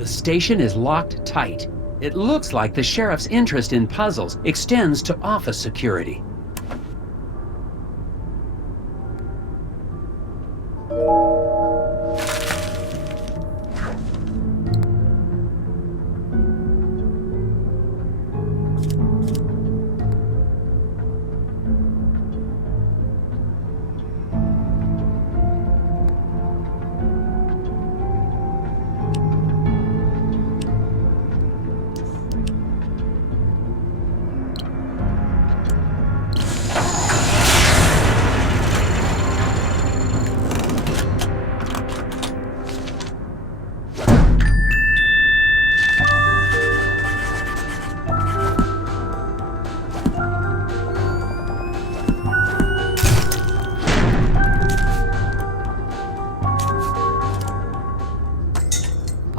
The station is locked tight. It looks like the sheriff's interest in puzzles extends to office security.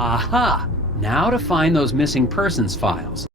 Aha! Now to find those missing persons files.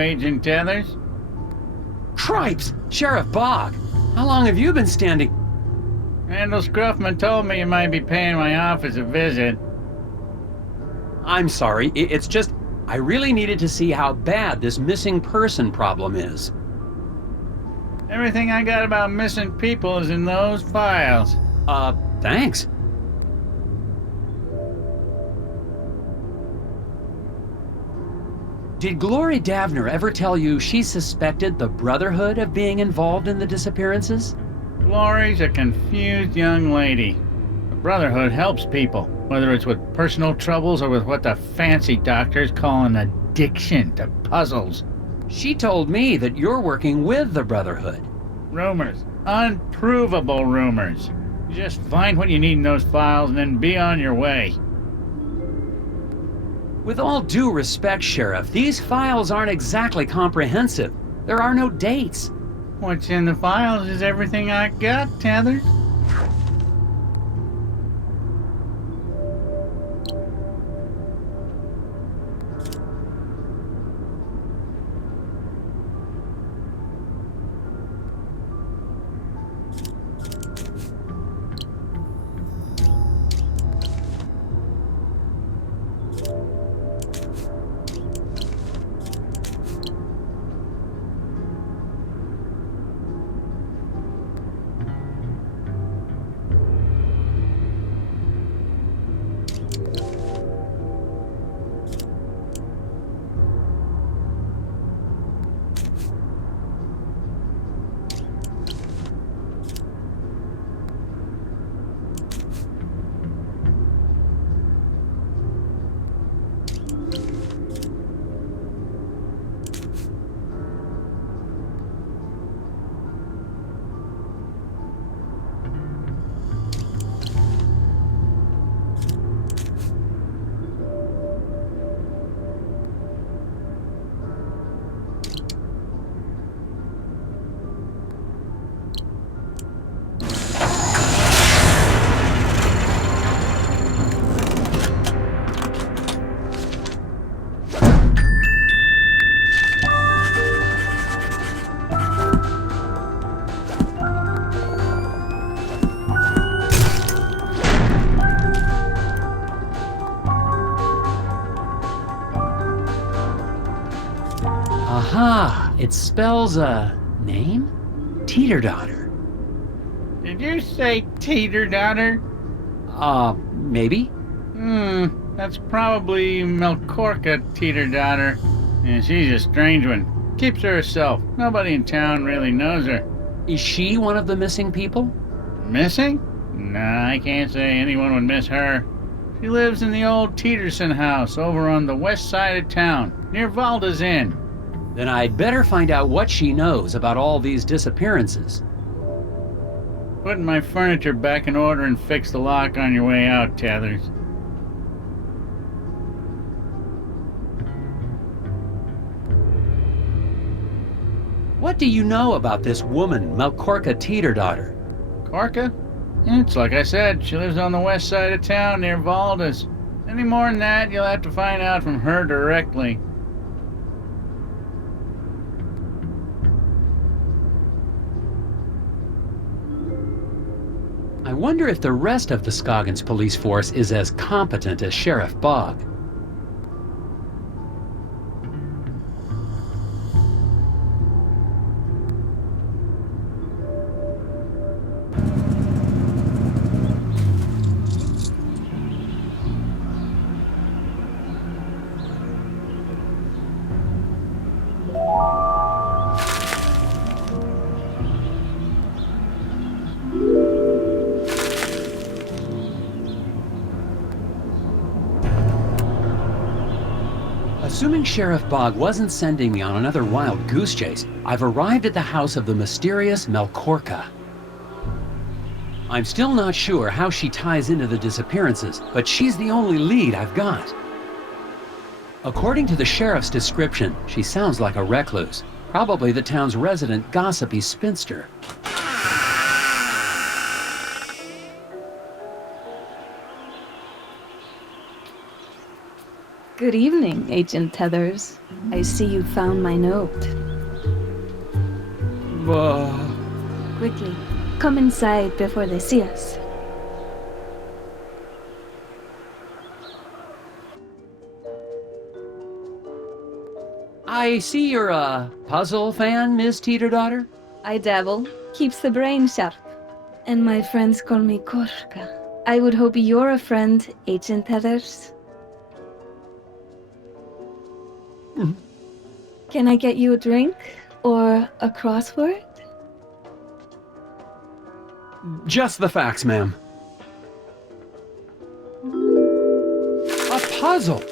agent Tethers? Cripes! Sheriff Bog! How long have you been standing? Randall Scruffman told me you might be paying my office a visit. I'm sorry, it's just I really needed to see how bad this missing person problem is. Everything I got about missing people is in those files. Thanks. Did Glory Davner ever tell you she suspected the Brotherhood of being involved in the disappearances? Glory's a confused young lady. The Brotherhood helps people, whether it's with personal troubles or with what the fancy doctors call an addiction to puzzles. She told me that you're working with the Brotherhood. Rumors. Unprovable rumors. You just find what you need in those files and then be on your way. With all due respect, Sheriff, these files aren't exactly comprehensive. There are no dates. What's in the files is everything I got, Tethers. Aha! It spells a name? Teeter-Daughter. Did you say teeter-daughter? Maybe? That's probably Melcorca teeter-daughter. And she's a strange one. Keeps to herself. Nobody in town really knows her. Is she one of the missing people? Missing? Nah, I can't say anyone would miss her. She lives in the old Teeterson house over on the west side of town, near Valda's Inn. Then I'd better find out what she knows about all these disappearances. Putting my furniture back in order and fix the lock on your way out, Tethers. What do you know about this woman, Melcorca Teeter-Daughter? Corca? It's like I said, she lives on the west side of town near Valda's. Any more than that, you'll have to find out from her directly. I wonder if the rest of the Scoggins police force is as competent as Sheriff Bog. Assuming Sheriff Bog wasn't sending me on another wild goose chase, I've arrived at the house of the mysterious Melcorca. I'm still not sure how she ties into the disappearances, but she's the only lead I've got. According to the sheriff's description, she sounds like a recluse, probably the town's resident gossipy spinster. Good evening, Agent Tethers. I see you found my note. Quickly, come inside before they see us. I see you're a puzzle fan, Miss Teeterdaughter? I dabble. Keeps the brain sharp. And my friends call me Korka. I would hope you're a friend, Agent Tethers. Can I get you a drink? Or a crossword? Just the facts, ma'am. A puzzle!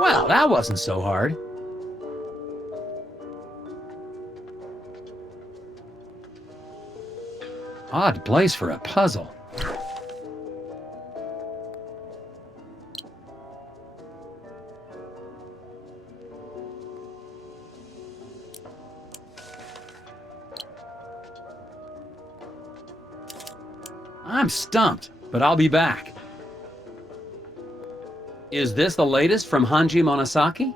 Well, that wasn't so hard. Odd place for a puzzle. I'm stumped, but I'll be back. Is this the latest from Hanji Monosaki?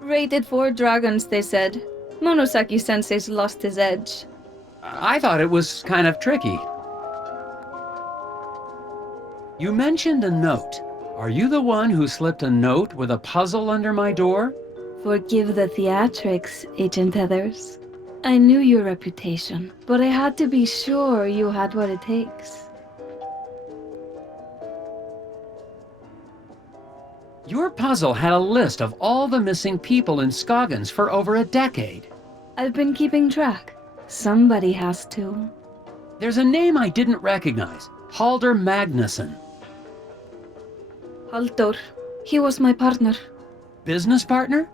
Rated 4 dragons, they said. Monosaki-sensei's lost his edge. I thought it was kind of tricky. You mentioned a note. Are you the one who slipped a note with a puzzle under my door? Forgive the theatrics, Agent Tethers. I knew your reputation, but I had to be sure you had what it takes. Your puzzle had a list of all the missing people in Scoggins for over a decade. I've been keeping track. Somebody has to. There's a name I didn't recognize. Halder Magnuson. Halldór. He was my partner. Business partner?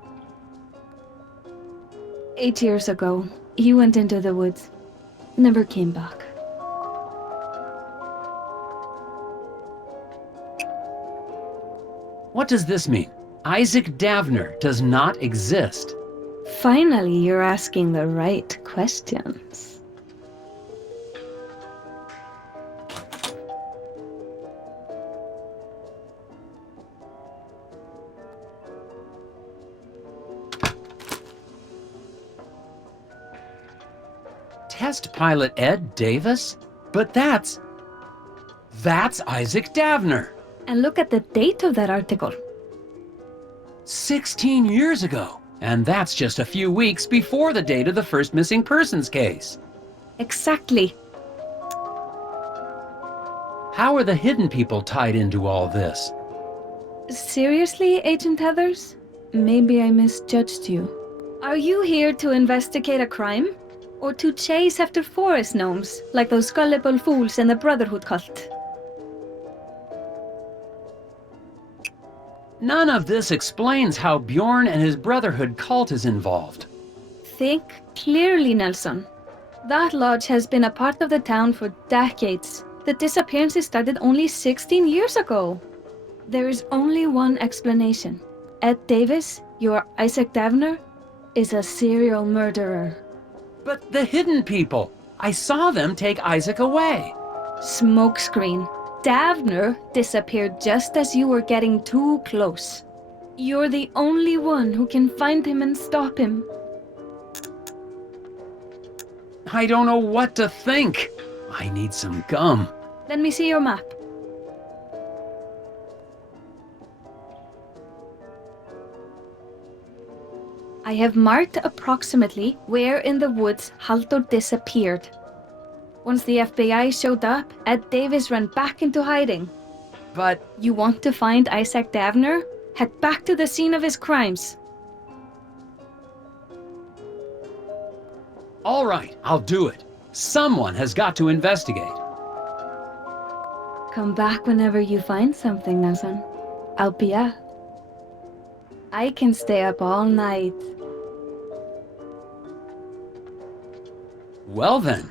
8 years ago, he went into the woods. Never came back. What does this mean? Isaac Davner does not exist. Finally, you're asking the right questions. Test pilot Ed Davis? But that's Isaac Davner. And look at the date of that article. 16 years ago. And that's just a few weeks before the date of the first missing persons case. Exactly. How are the hidden people tied into all this? Seriously, Agent Tethers? Maybe I misjudged you. Are you here to investigate a crime? Or to chase after forest gnomes, like those gullible fools in the Brotherhood cult? None of this explains how Bjorn and his Brotherhood cult is involved. Think clearly, Nelson. That lodge has been a part of the town for decades. The disappearances started only 16 years ago. There is only one explanation. Ed Davis, your Isaac Davner, is a serial murderer. But the hidden people! I saw them take Isaac away! Smokescreen. Davner disappeared just as you were getting too close. You're the only one who can find him and stop him. I don't know what to think. I need some gum. Let me see your map. I have marked approximately where in the woods Halldór disappeared. Once the FBI showed up, Ed Davis ran back into hiding. But You want to find Isaac Davner? Head back to the scene of his crimes. all right, I'll do it. Someone has got to investigate. Come back whenever you find something, Nelson. I'll be up. I can stay up all night. Well then.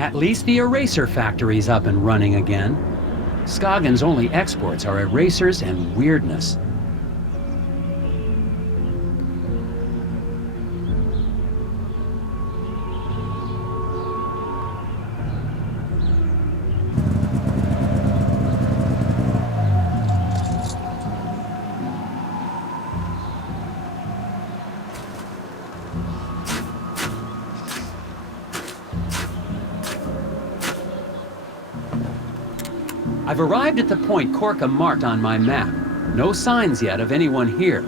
At least the eraser factory's up and running again. Scoggins' only exports are erasers and weirdness. I've arrived at the point Korka marked on my map. No signs yet of anyone here.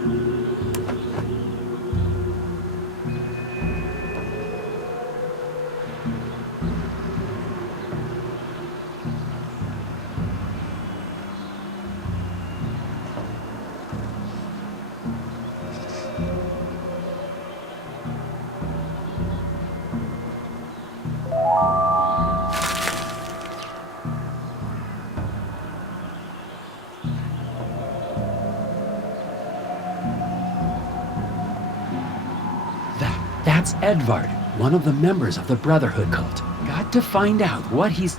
That's Edvard, one of the members of the Brotherhood cult. Got to find out what he's...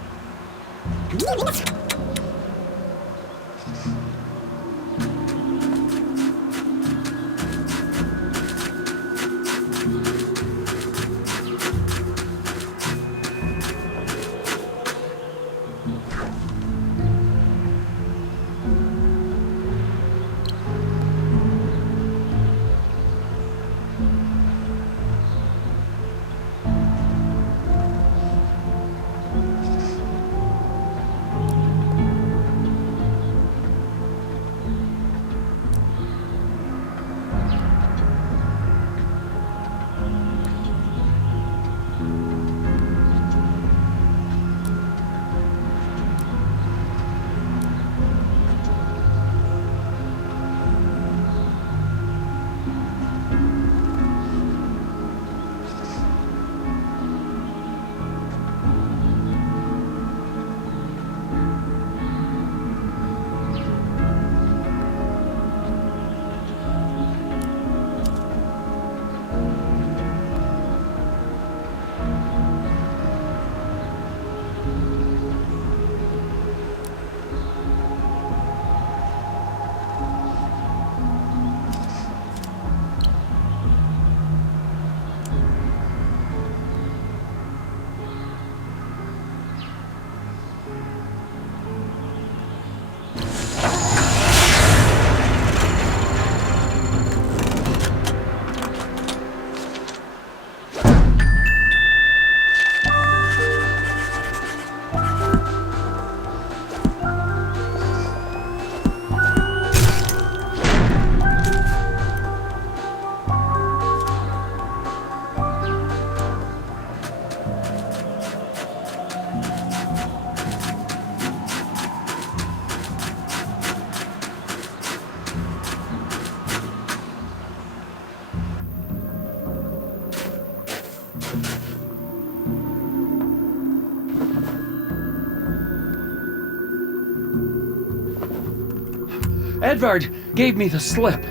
Edvard gave me the slip.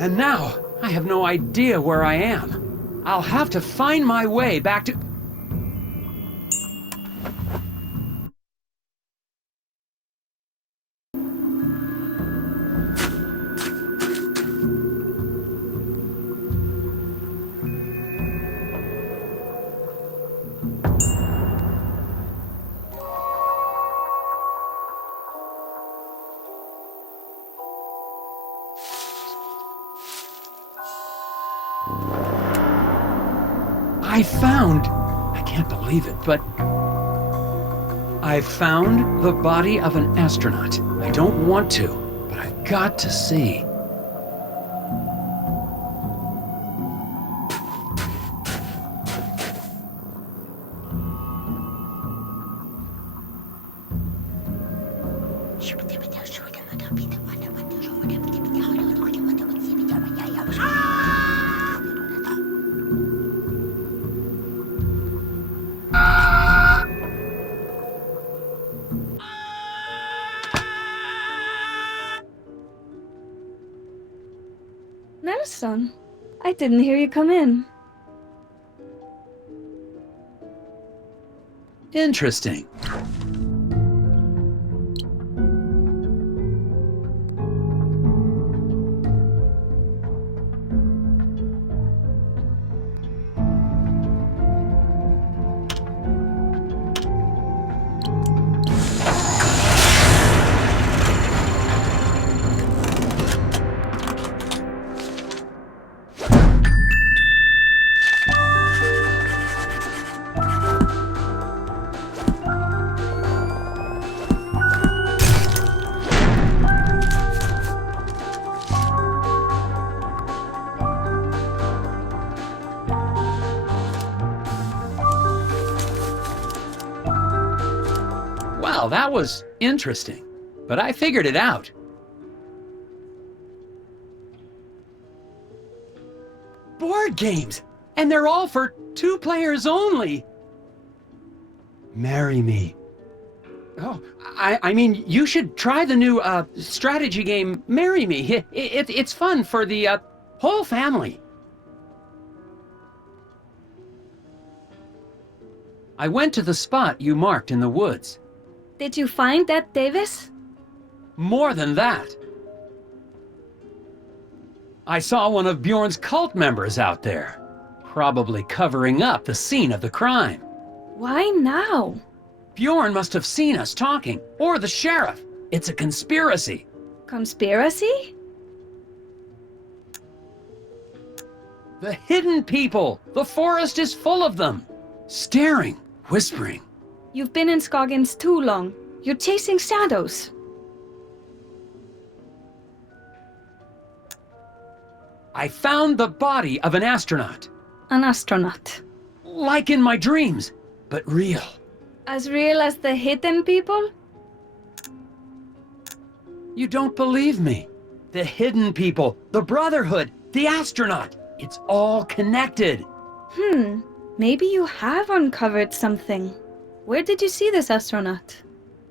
And now, I have no idea where I am. I'll have to find my way back to... I can't believe it, but I found the body of an astronaut. I don't want to, but I've got to see. Nelson, I didn't hear you come in. Interesting. Well, that was interesting, but I figured it out. Board games! And they're all for 2 players only! Marry me. Oh, I mean, you should try the new strategy game, Marry Me. It's fun for the whole family. I went to the spot you marked in the woods. Did you find Ed Davis? More than that. I saw one of Bjorn's cult members out there, probably covering up the scene of the crime. Why now? Bjorn must have seen us talking, or the sheriff. It's a conspiracy. Conspiracy? The hidden people! The forest is full of them! Staring, whispering. You've been in Scoggins too long. You're chasing shadows. I found the body of an astronaut. An astronaut. Like in my dreams, but real. As real as the hidden people? You don't believe me. The hidden people, the Brotherhood, the astronaut. It's all connected. Maybe you have uncovered something. Where did you see this astronaut?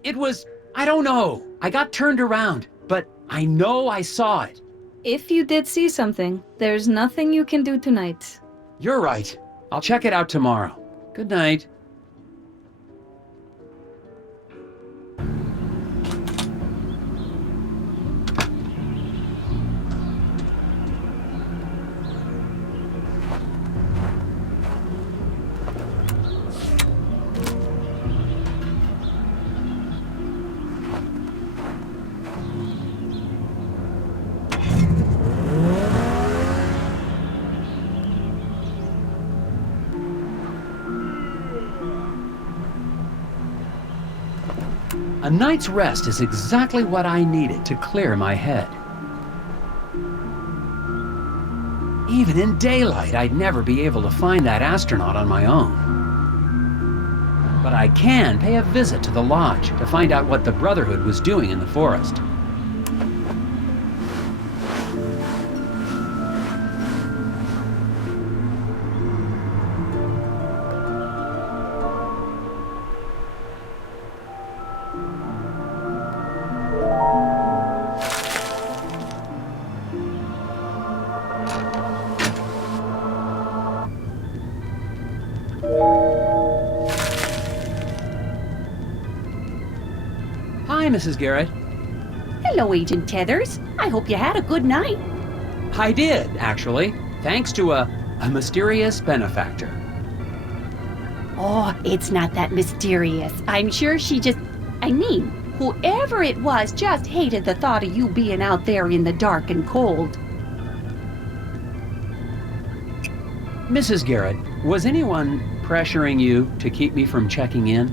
It was, I don't know. I got turned around, but I know I saw it. If you did see something, there's nothing you can do tonight. You're right. I'll check it out tomorrow. Good night. A night's rest is exactly what I needed to clear my head. Even in daylight, I'd never be able to find that astronaut on my own. But I can pay a visit to the lodge to find out what the Brotherhood was doing in the forest. Hi, Mrs. Garrett. Hello, Agent Tethers. I hope you had a good night. I did, actually, thanks to a mysterious benefactor. Oh, it's not that mysterious. I'm sure she just... I mean, whoever it was just hated the thought of you being out there in the dark and cold. Mrs. Garrett, was anyone pressuring you to keep me from checking in?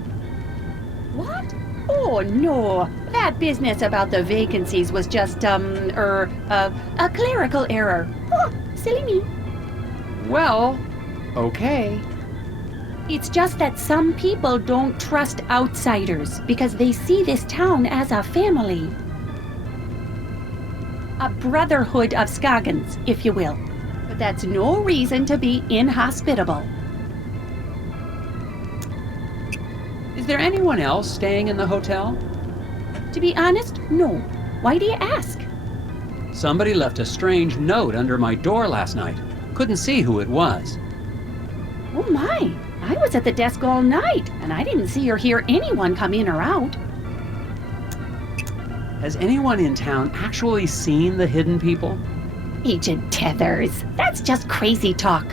What? Oh, no. That business about the vacancies was just, a clerical error. Oh, silly me. Well, okay. It's just that some people don't trust outsiders because they see this town as a family. A brotherhood of Scoggins, if you will. But that's no reason to be inhospitable. Is there anyone else staying in the hotel? To be honest, no. Why do you ask? Somebody left a strange note under my door last night. Couldn't see who it was. Oh my, I was at the desk all night, and I didn't see or hear anyone come in or out. Has anyone in town actually seen the hidden people? Agent Tethers, that's just crazy talk.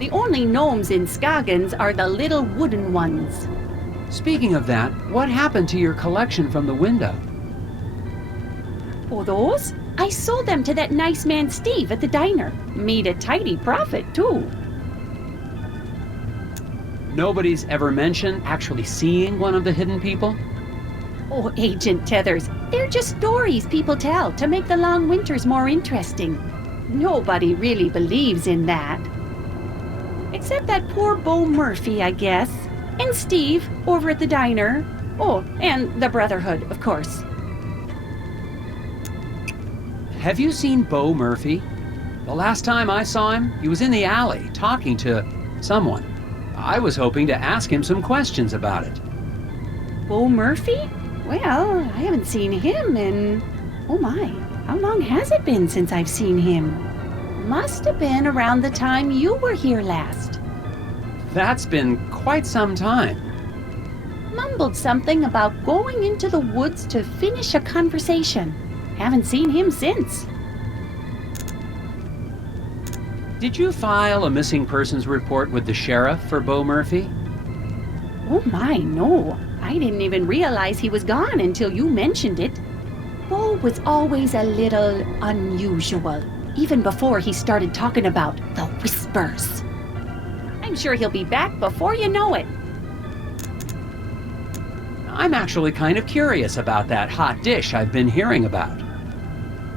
The only gnomes in Scoggins are the little wooden ones. Speaking of that, what happened to your collection from the window? Oh, those? I sold them to that nice man Steve at the diner. Made a tidy profit, too. Nobody's ever mentioned actually seeing one of the hidden people? Oh, Agent Tethers, they're just stories people tell to make the long winters more interesting. Nobody really believes in that. Except that poor Bo Murphy, I guess. And Steve, over at the diner. Oh, and the Brotherhood, of course. Have you seen Bo Murphy? The last time I saw him, he was in the alley talking to someone. I was hoping to ask him some questions about it. Bo Murphy? Well, I haven't seen him in... Oh my, how long has it been since I've seen him? Must have been around the time you were here last. That's been quite some time. Mumbled something about going into the woods to finish a conversation. Haven't seen him since. Did you file a missing persons report with the sheriff for Bo Murphy? Oh my, no. I didn't even realize he was gone until you mentioned it. Bo was always a little unusual, even before he started talking about the whispers. I'm sure he'll be back before you know it. I'm actually kind of curious about that hot dish I've been hearing about.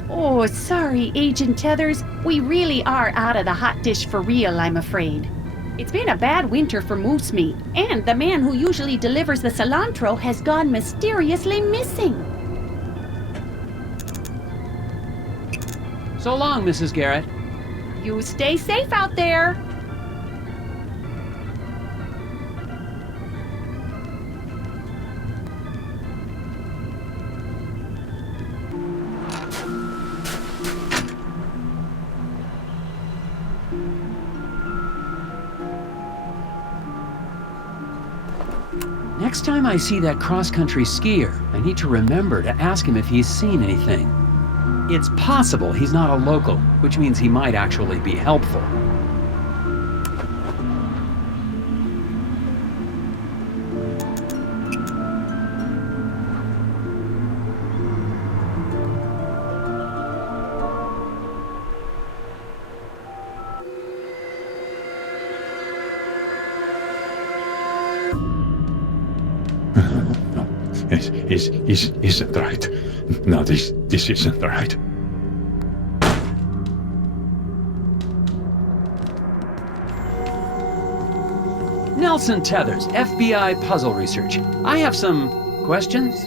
Oh, sorry, Agent Tethers. We really are out of the hot dish for real, I'm afraid. It's been a bad winter for moose meat, and the man who usually delivers the cilantro has gone mysteriously missing. So long, Mrs. Garrett. You stay safe out there. Next time I see that cross-country skier, I need to remember to ask him if he's seen anything. It's possible he's not a local, which means he might actually be helpful. Isn't right. No, this isn't right. Nelson Tethers, FBI Puzzle Research. I have some questions.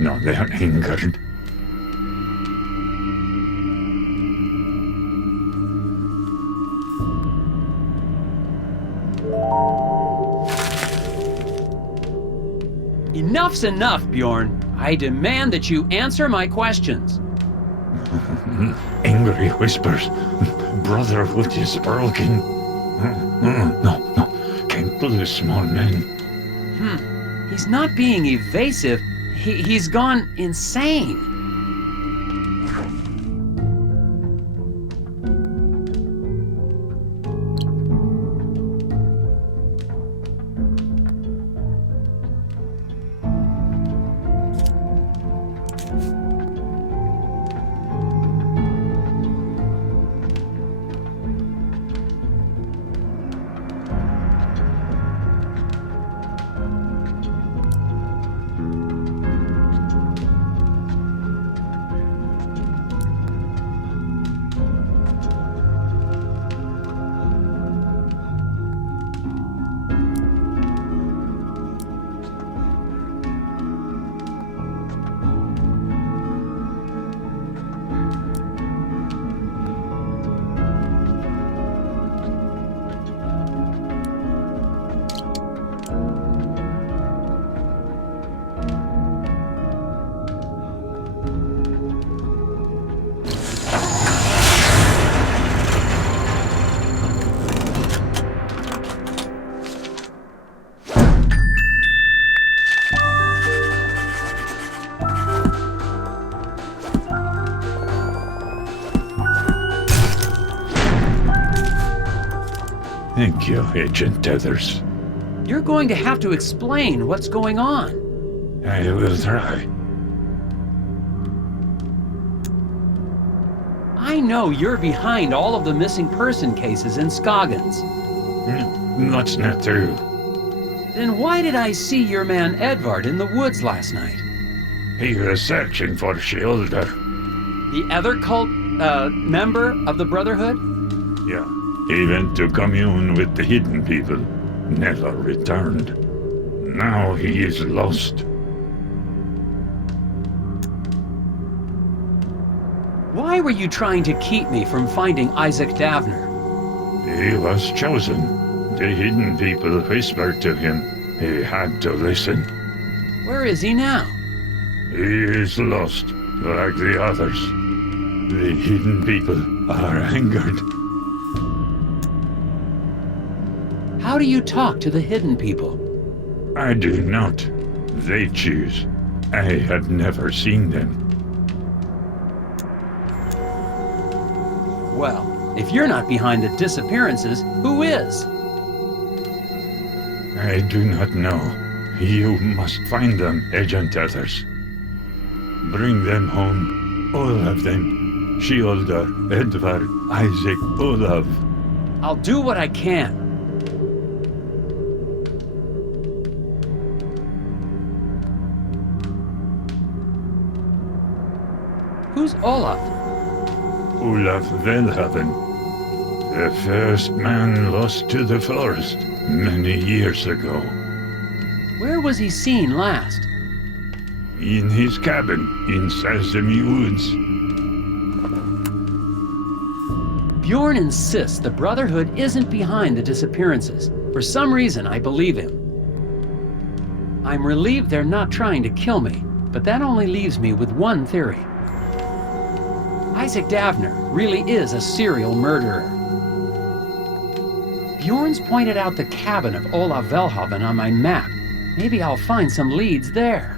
No, they are angered. Enough's enough, Bjorn. I demand that you answer my questions. Angry whispers. Brotherhood is broken. No. Can't do this, small man. He's not being evasive. He's gone insane. Thank you, Agent Tethers. You're going to have to explain what's going on. I will try. I know you're behind all of the missing person cases in Scoggins. That's not true. Then why did I see your man Edvard in the woods last night? He was searching for Shielder. The other cult, member of the Brotherhood? Yeah. He went to commune with the hidden people. Never returned. Now he is lost. Why were you trying to keep me from finding Isaac Davner? He was chosen. The hidden people whispered to him. He had to listen. Where is he now? He is lost, like the others. The hidden people are angered. How do you talk to the hidden people? I do not. They choose. I had never seen them. Well, if you're not behind the disappearances, who is? I do not know. You must find them, Agent Tethers. Bring them home. All of them. Shielder, Edvard, Isaac, Olav. I'll do what I can. Who's Olaf? Olaf Velhaven. The first man lost to the forest many years ago. Where was he seen last? In his cabin in Sesame Woods. Bjorn insists the Brotherhood isn't behind the disappearances. For some reason, I believe him. I'm relieved they're not trying to kill me, but that only leaves me with one theory. Isaac Davner really is a serial murderer. Bjorn's pointed out the cabin of Olaf Velhaven on my map. Maybe I'll find some leads there.